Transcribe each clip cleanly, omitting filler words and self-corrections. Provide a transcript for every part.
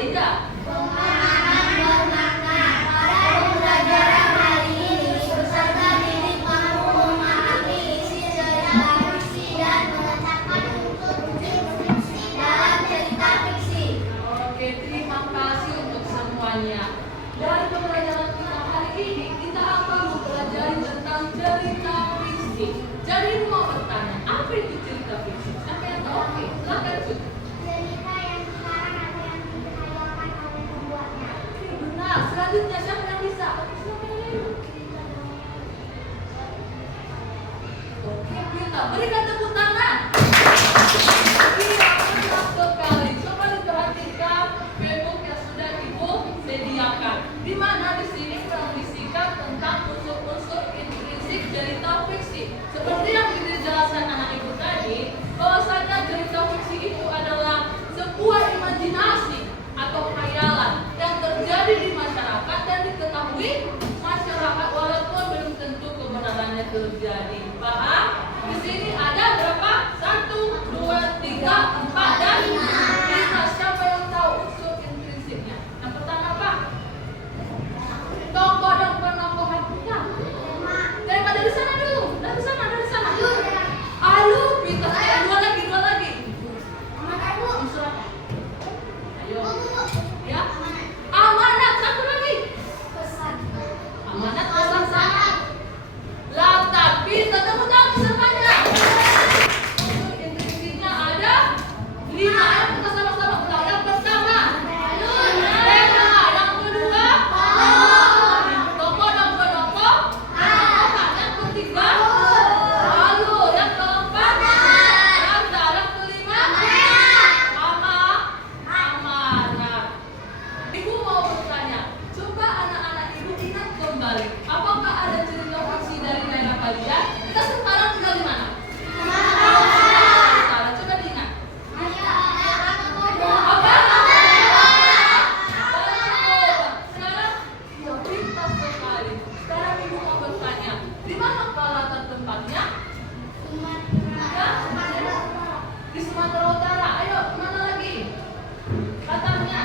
Linda. Pemahaman bermakna pada pembelajaran hari ini peserta didik mampu memahami isi cerita fiksi dan menetapkan unsur-unsur fiksi dalam cerita fiksi. Oke, terima kasih untuk semuanya. Dari pembelajaran kita hari ini, kita akan mempelajari tentang cerita fiksi. Jadi mau bertanya, apa itu cerita fiksi? Siapa yang tahu? Oke, silakan Sud. Cerita yang sekarang atau yang dihayalkan oleh pembuatnya. Oke, benar. Selanjutnya siapa yang bisa? Oke, kita berikan tepuk tangan. Iya, benar sekali. Coba diperhatikan Facebook yang sudah Ibu sediakan. Di mana di sini berisikan tentang unsur-unsur intrinsik cerita fiksi. Seperti yang dijelaskan anak Ibu tadi, bahwasanya cerita fiksi itu adalah sebuah imajinasi atau khayalan yang terjadi di masyarakat dan diketahui masyarakat walaupun belum tentu kebenarannya terjadi. Paham? Di sini ada berapa? 1, 2, 3, 4, dan 5. Siapa yang tahu unsur intrinsiknya? Yang pertama apa? Tokoh dan penokohannya. Dari sana dulu. Dari sana. Alu, pintar. Dua lagi. Unsur apa? Ayo. Ya. Amanat. Satu lagi. Amanat, pesan, sangat. Latar. Pintar. Tepuk tangan semuanya. Unsur intrinsiknya ada 5. Ayo kita sama-sama ulang. Yang pertama, tema. Yang kedua, tokoh dan penokoh. Yang ketiga, alur. Yang keempat, latar. Yang kelima, amanat. Ibu mau bertanya, coba anak-anak Ibu ingat kembali, apakah ada cerita fiksi dari daerah kalian? Kita sekarang tinggal di mana? Sekarang coba diingat. Apa? Sekarang pintar sekali. Sekarang Ibu mau bertanya, di mana latar tempatnya? Di Sumatera Utara. Ayo, kemana lagi? Latarnya?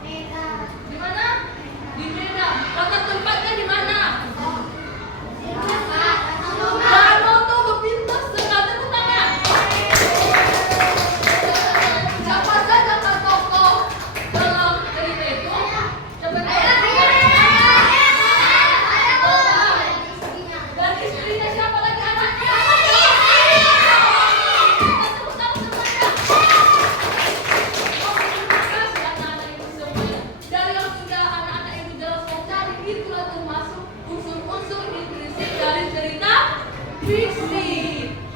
Di mana? Di Medan. Latar tempatnya di mana? Danau Toba. Pintar sekali. Tepuk tangan. Siapa saja kan tokoh dalam cerita itu? Siapa tahu? Dan istrinya siapa lagi? Anaknya? Tepuk tangan semuanya. Terima kasih anak-anak Ibu semuanya. Dari yang sudah anak-anak Ibu jelaskan tadi, itulah termasuk unsur-unsur intrinsik dari cerita fiksi.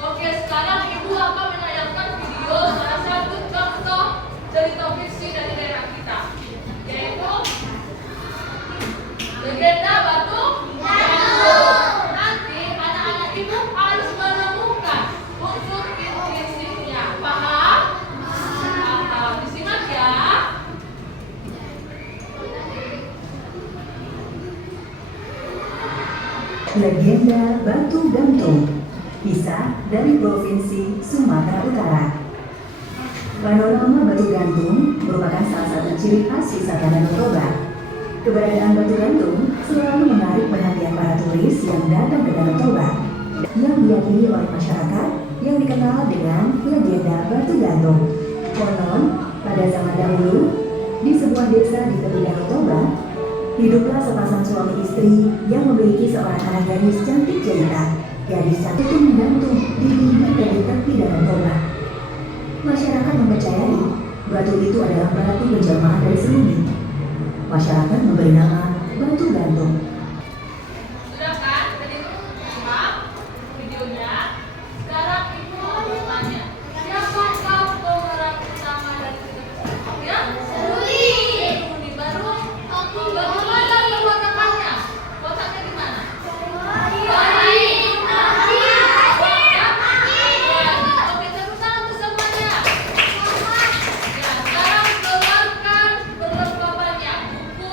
Oke, sekarang Ibu akan menayangkan video salah satu contoh cerita fiksi dari daerah kita, yaitu Legenda Batu Gantung. Nanti anak-anak Ibu harus menemukan unsur intrinsiknya. Paham? Paham. Disimak ya. Legenda Batu Gantung, kisah dari Provinsi Sumatera Utara. Panorama Batu Gantung merupakan salah satu ciri khas wisata Danau Toba. Keberadaan Batu Gantung selalu menarik perhatian para turis yang datang ke Danau Toba, yang diyakini oleh masyarakat yang dikenal dengan legenda Batu Gantung. Konon, pada zaman dahulu, di sebuah desa di tepi Danau Toba, hiduplah sepasang suami istri yang memiliki seorang anak gadis cantik jelita. Gadis cantik itu menggantung di bibir dari tepi Danau Toba. Masyarakat mempercayai batu itu adalah batu penjelmaan dari Seruni. Masyarakat memberi nama Batu Gantung. Sudah kan? Tadi simak videonya. Sekarang Ibu mau bertanya, siapakah pemeran utama dari cerita fiksi? Ya? Seruni. Baru bagaimana perwatakannya? Kotaknya di mana? Oke, tepuk tangan untuk semuanya. Ya, sekarang keluarkan perlengkapannya. Buku,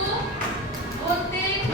gunting,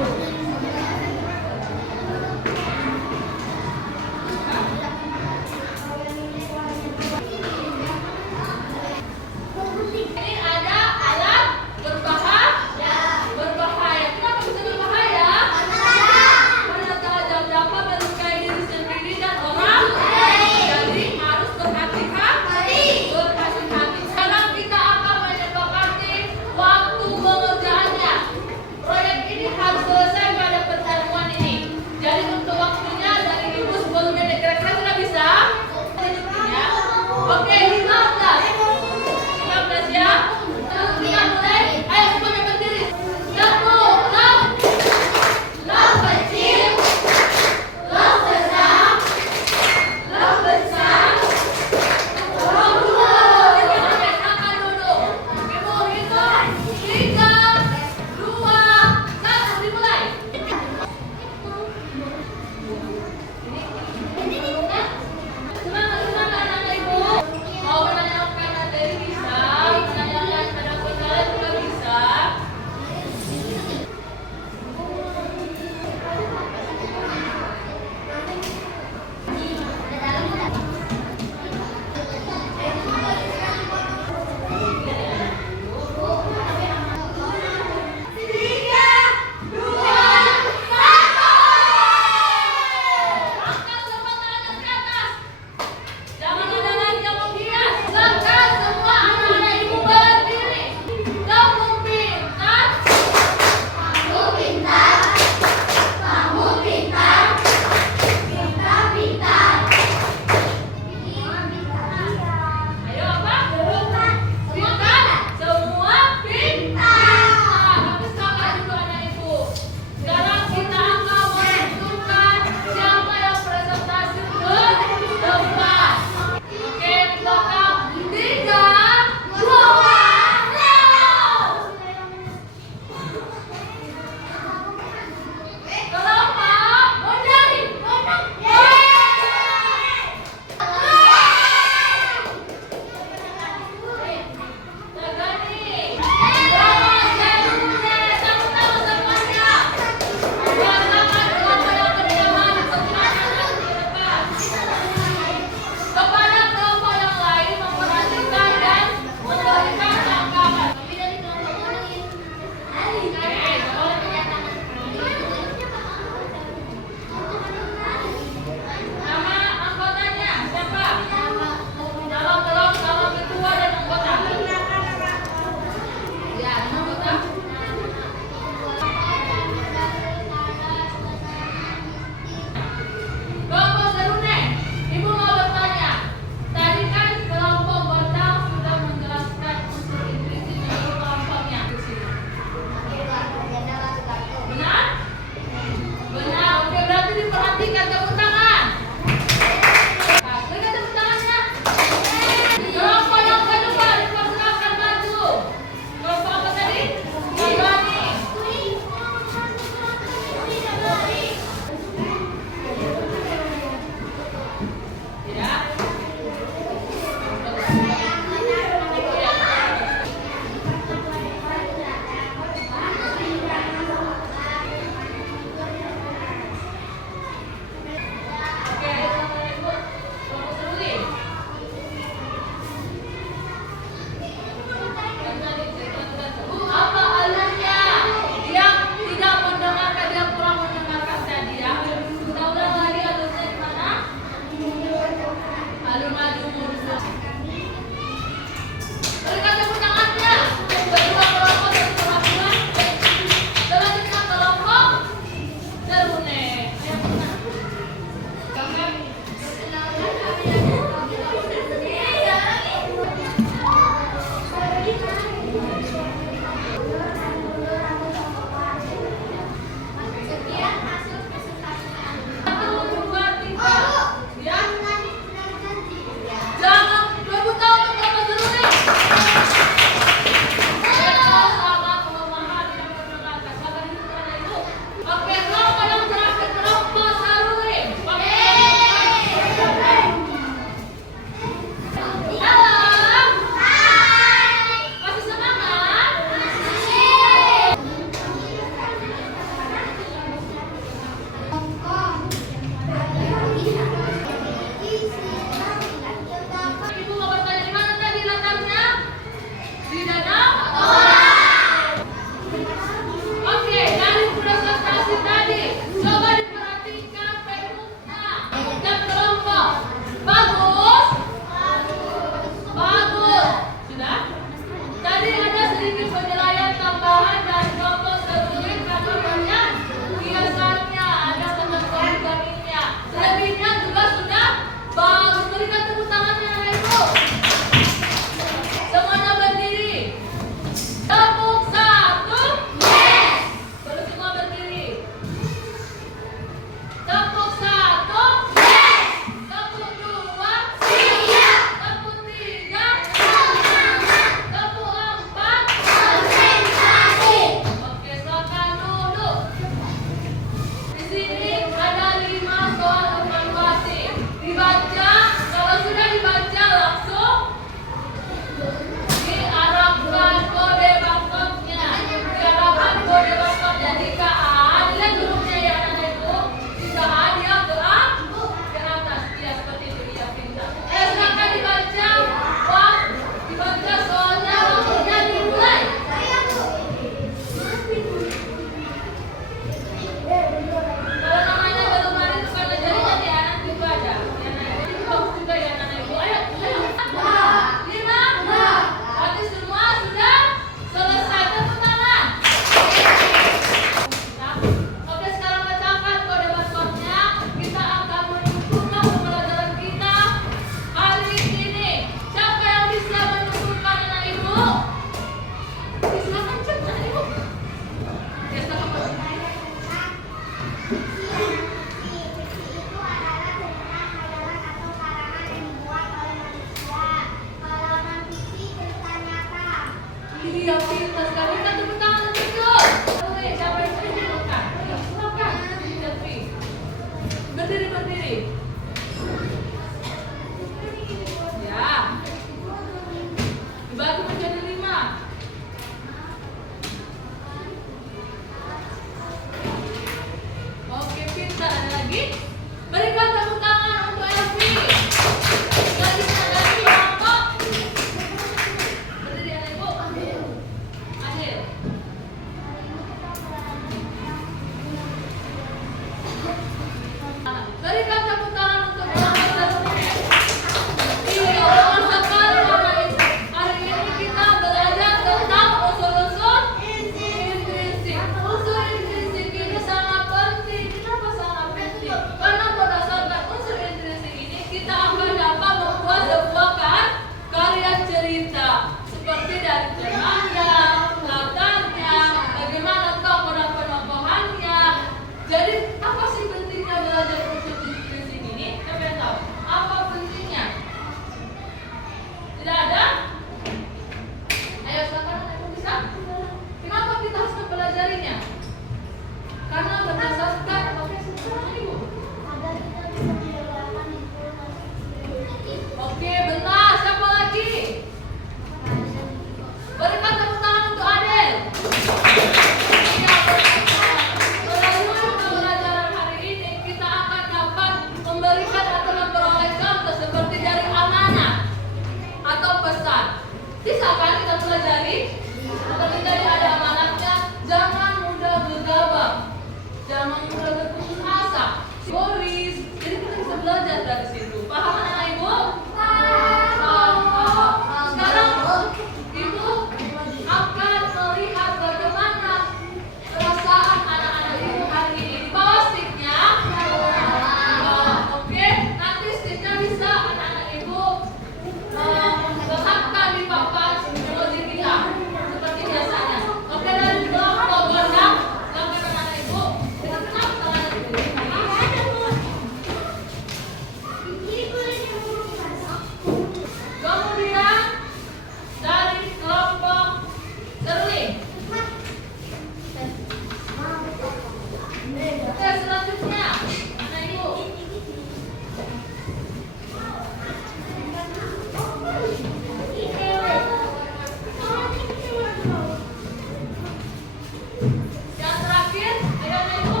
Yang terakhir, ayo anak ibu.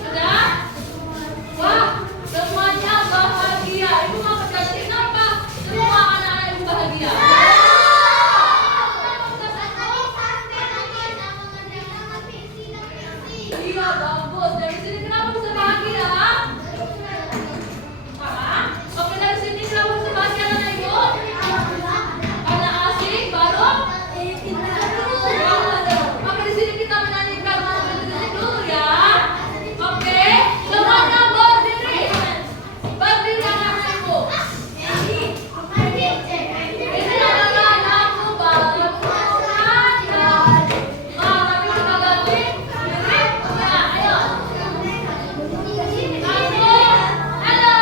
Sudah? Wah, semuanya bahagia. Ibu mau pegasin apa? Semua anak-anak ibu bahagia. Iya, bagus. Dari sini kenapa bisa bahagia? Paham? Oke, dari sini kenapa bisa bahagia anak ibu? Karena asik, baru? Oke, di sini kita menyanyikan lagu ini dulu ya. Oke, semuanya berdiri. Berdiri anak-anak ibu. Ini adalah lagu Bapak Tadi. Tapi kita ganti. Ya, ayo. Halo.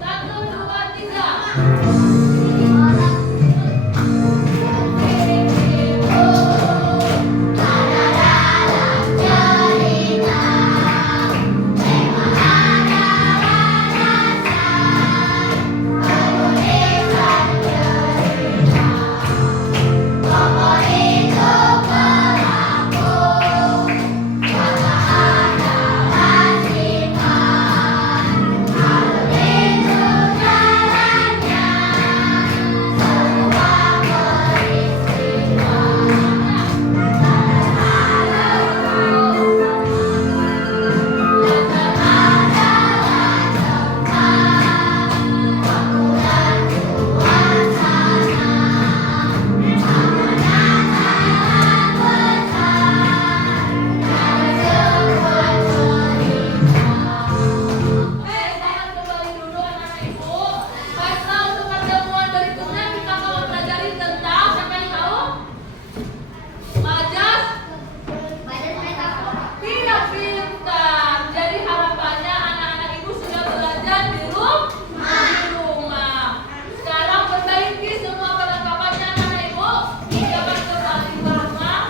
Satu, dua, tiga. Jangan kembali dulu anak-anak ibu. Karena untuk pertemuan berikutnya kita akan mempelajari tentang siapa yang tahu? Majas tidak pintar. Jadi harapannya anak-anak ibu sudah belajar di rumah. Sekarang perbaiki semua perlengkapannya anak-anak ibu. Jangan kembali ke rumah.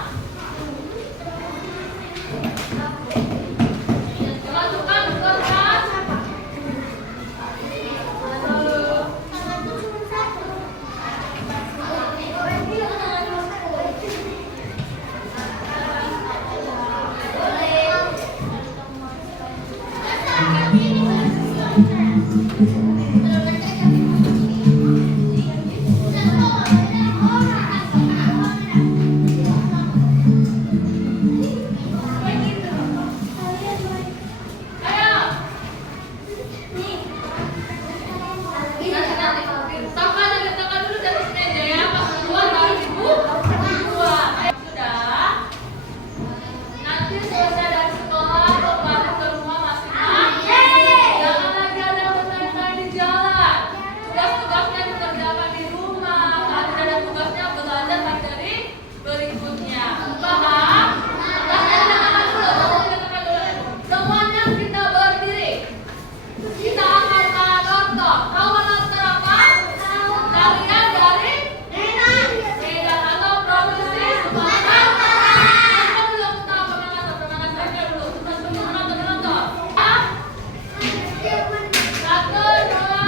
Masukkan kertas. Ayo. Tangan letakkan dulu di atas meja ya. Pas keluar taruh ibu. Keluar. Ayo, sudah. Nanti selesai dari sekolah kembali ke rumah masing-masing. Jangan lagi ada yang bermain-main di jalan. Tugas-tugasnya dikerjakan di rumah. Kalau tidak ada tugasnya belajar materi berikutnya. Paham? Semuanya kita berdiri. Kita akan menonton. Tahu menonton apa? Tarian dari Medan atau provinsi Sumatera Utara. Kita belum tahu kemana saja dulu. Kita sebelum menonton. Satu, dua.